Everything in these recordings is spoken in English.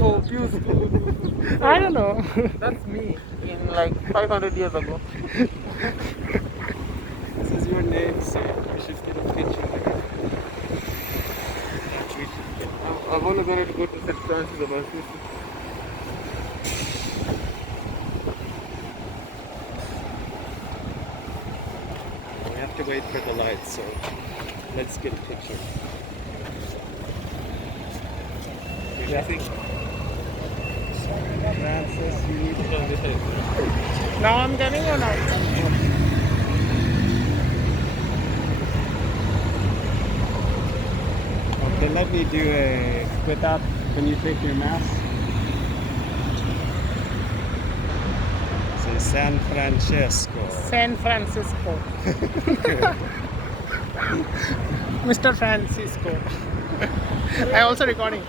UFO, UFO. I don't know. That's me in like 500 years ago. This is your name, so we should get a picture with you. I've only got to go to St. Francis of Assisi. We have to wait for the lights, so let's get a picture. I think. Francis, you need to go this way. Now I'm getting or not? Okay, let me do a without. Can you take your mask? So San Francesco. San Francisco. Mr. Francisco. I also recording.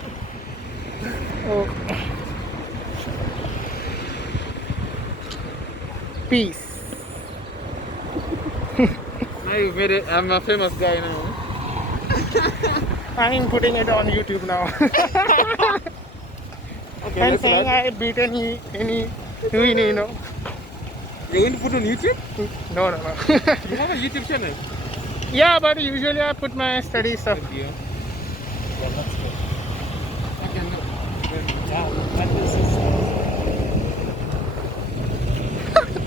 Oh. Peace. Now you made it. I'm a famous guy now. I'm putting it on YouTube now. Okay, I'm let's saying start. I beat any you know. You're going to put on YouTube? No. You have a YouTube channel? Yeah, but usually I put my study stuff. Yeah. Yeah, let's go. I can do. Yeah, that is his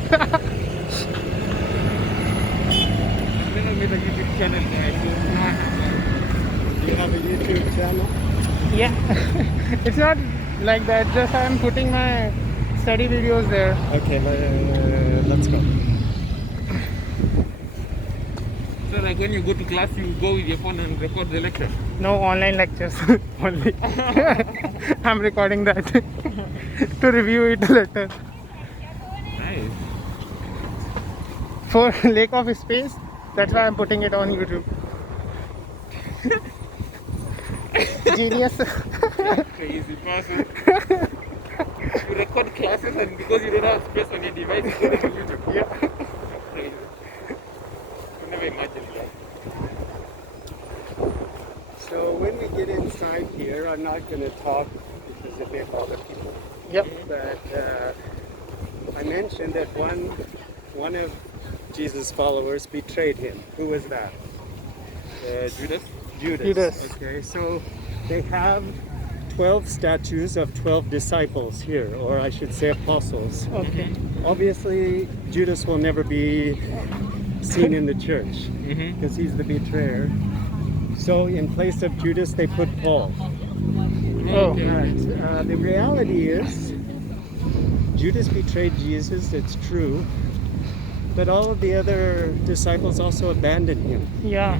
I never made a YouTube channel, guys. So now I have one. Do you have a YouTube channel? Yeah. It's not like that, just I'm putting my study videos there. Okay, let's go. So like when you go to class, you go with your phone and record the lecture. No online lectures only. I'm recording that to review it later. Nice. For lack of space, that's why I'm putting it on YouTube. Genius. Crazy person. You record classes and because you don't have space on your device, you put it on YouTube. Yeah. Crazy. I never imagined that. So when we get inside here, I'm not going to talk because it may bother people. Yep. But I mentioned that one of Jesus' followers betrayed him. Who was that? Judas? Judas. Okay, so they have 12 statues of 12 disciples here, or I should say apostles. Okay. Obviously, Judas will never be seen in the church Mm-hmm. because he's the betrayer. So in place of Judas, they put Paul. Oh. But the reality is, Judas betrayed Jesus, it's true. But all of the other disciples also abandoned him. Yeah.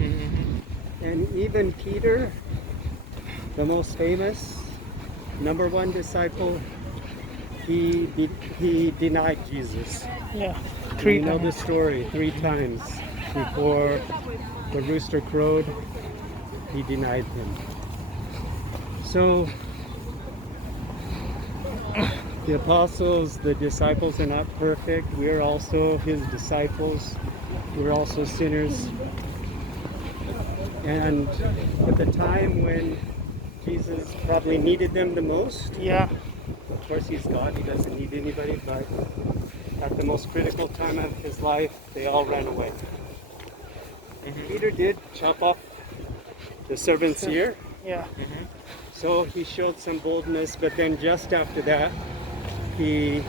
And even Peter, the most famous, number one disciple, he denied Jesus. Yeah. You know the story, 3 times before the rooster crowed, he denied him. So the apostles, the disciples are not perfect. We're also his disciples. We're also sinners. And at the time when Jesus probably needed them the most, Yeah. of course he's God, he doesn't need anybody, but at the most critical time of his life, they all ran away. Peter did chop off the servant's ear, Yeah. so he showed some boldness, but then just after that, he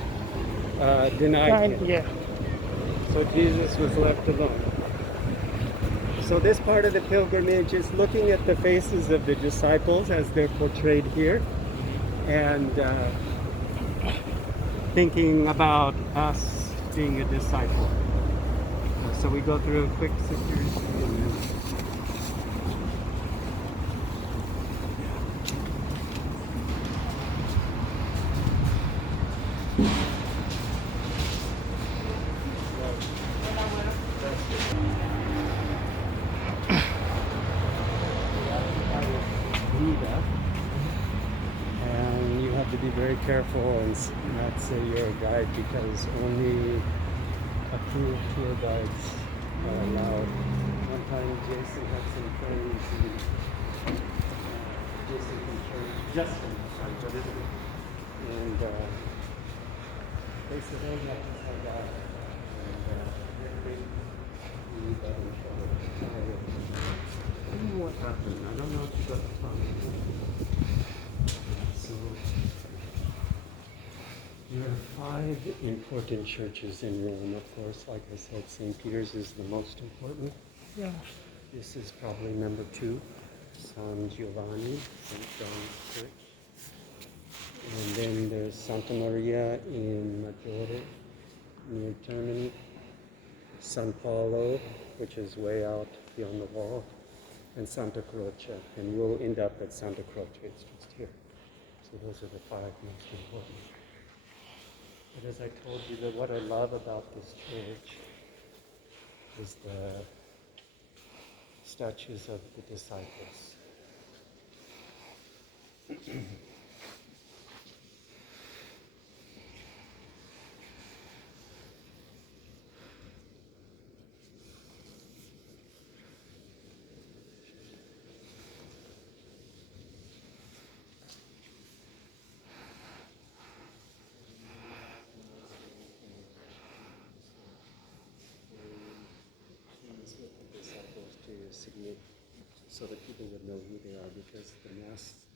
denied him. Yeah. So Jesus was left alone. So this part of the pilgrimage is looking at the faces of the disciples as they're portrayed here, and thinking about us being a disciple. So we go through a quick sisters. And you have to be very careful and not say you're a guide because only approved tour guides are allowed. One time Jason had some friends and Adjacent church, just in front of it. And they said, oh, yeah, just like that. And we got in trouble. I don't know what happened. I don't know if you got the time. So there are 5 important churches in Rome, of course. Like I said, St. Peter's is the most important. Yeah. This is probably number 2, San Giovanni, St. John's Church. And then there's Santa Maria in Maggiore, near Termini. San Paolo, which is way out beyond the wall, and Santa Croce. And we'll end up at Santa Croce, it's just here. So those are the 5 most important. But as I told you, that what I love about this church is the statues of the disciples. With the disciples to submit so that people would know who they are, because the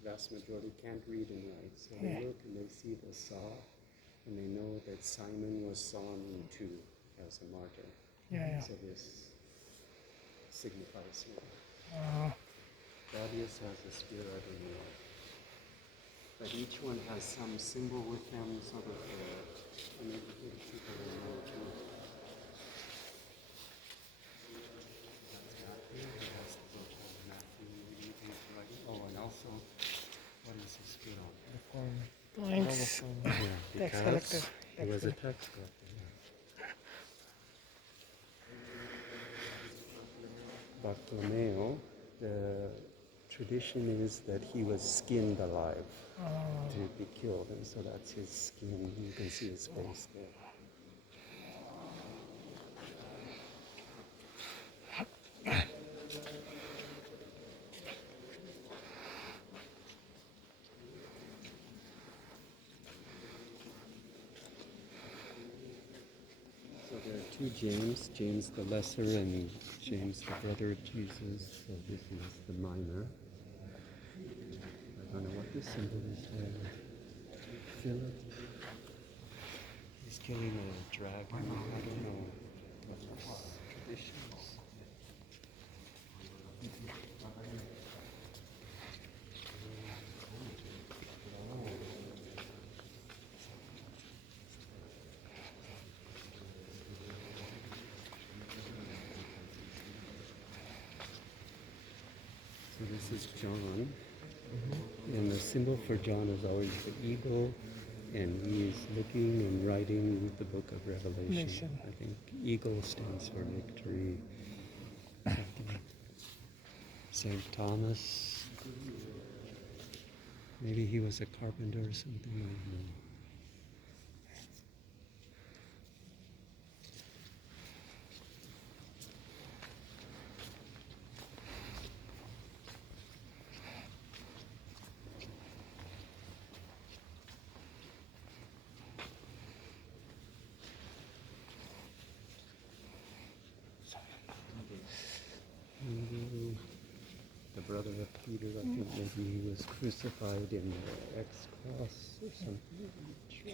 vast majority can't read and write. So they look and they see the saw, and they know that Simon was sawn in 2 as a martyr. Yeah. So this signifies him. Uh, Claudius has a spear, I don't know. But each one has some symbol with them so that people will know too. Oh, and also, what is his skill? points. Yeah, Tax because collector. he was a tax collector. Yeah. Bartolomeo, the tradition is that he was skinned alive to be killed, and so that's his skin. You can see his face there. So there are 2 James, James the Lesser and James the brother of Jesus. So this is the minor. I don't know what this symbol is there. Philip. He's killing a dragon. I don't know what traditions. So this is John, and the symbol for John is always the eagle, and he's looking and writing the book of Revelation. I think eagle stands for victory. St. Thomas, maybe he was a carpenter or something, I don't know. The brother of Peter, I think maybe he was crucified in the X-cross or something. I'm not sure.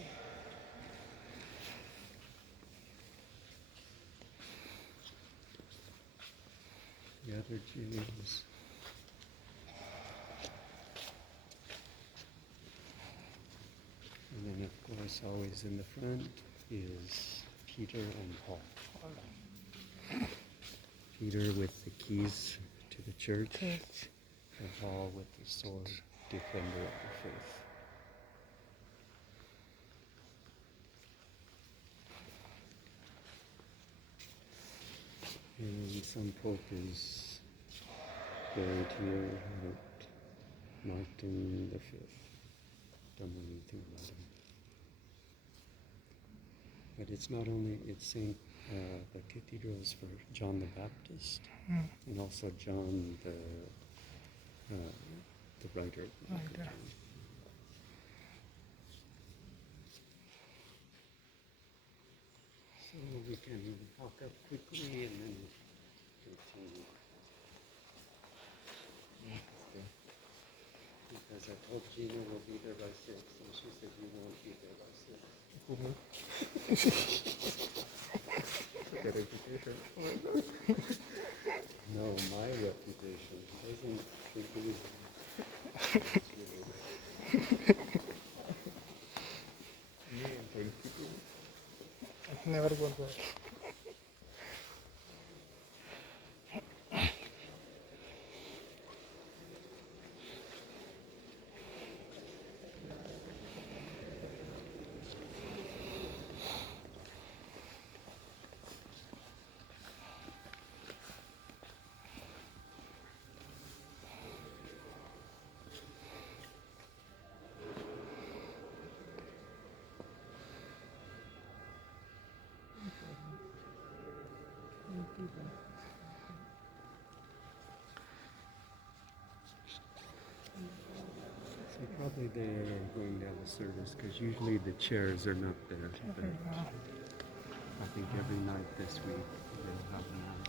The other James. And then of course always in the front is Peter and Paul. Peter with the keys to the church, and Paul with the sword, defender of the faith. And some pope is buried here, Martin the Fifth. Don't know anything about him. But it's not only, it's the cathedrals for John the Baptist, and also John the the brighter. Right. So we can walk up quickly and then continue. Because I told Gina we'll be there by 6, and she said you won't be there by 6. Your reputation. No, my reputation doesn't think Me and principal. Never go there. So probably they're going down the service because usually the chairs are not there. But I think every night this week they'll have them out.